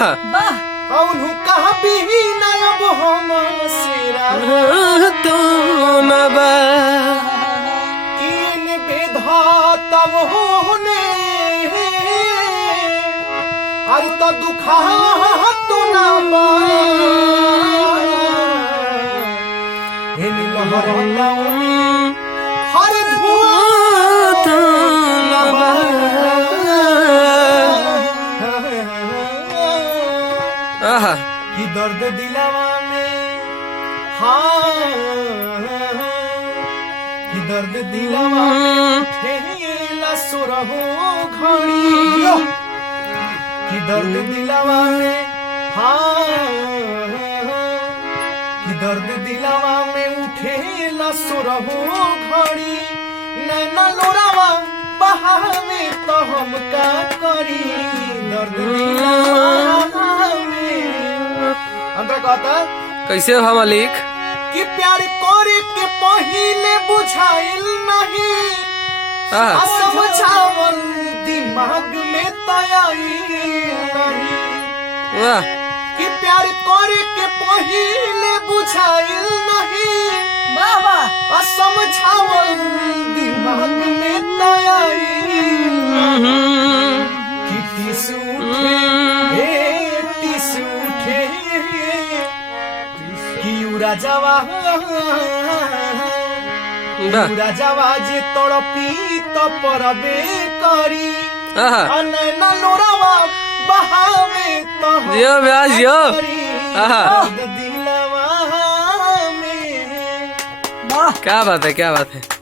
कौन कहा भी नहीं अब हम सिरा तो नबा इन विधातव होने अरे तो दुखा तो नबा इन लहरों हर धुआं तो नबा कि दर्द दिलवा में हाँ कि दर्द दिलवा में ठेला सुरहो घड़ी कि दर्द दिलवा में हाँ कि दर्द दिलवा में उठेला सुरहो घड़ी नैना लोरावा बहावे तो हम का करी दर्द दिलवा अंदर कहता कैसे हो मालिक कि प्यार करे के पहिले बुझाइल नहीं समझावल दिमाग में तयाई नहीं वाह कि प्यार करे के पहिले बुझाइल नहीं बाबा समझावल दिमाग में तयाई कि टिसू उठे राजावा जे तड़पी तो परबे करी नैना लोरावा बहावे तो जियो ब्यास जियो दिलवा में क्या बात है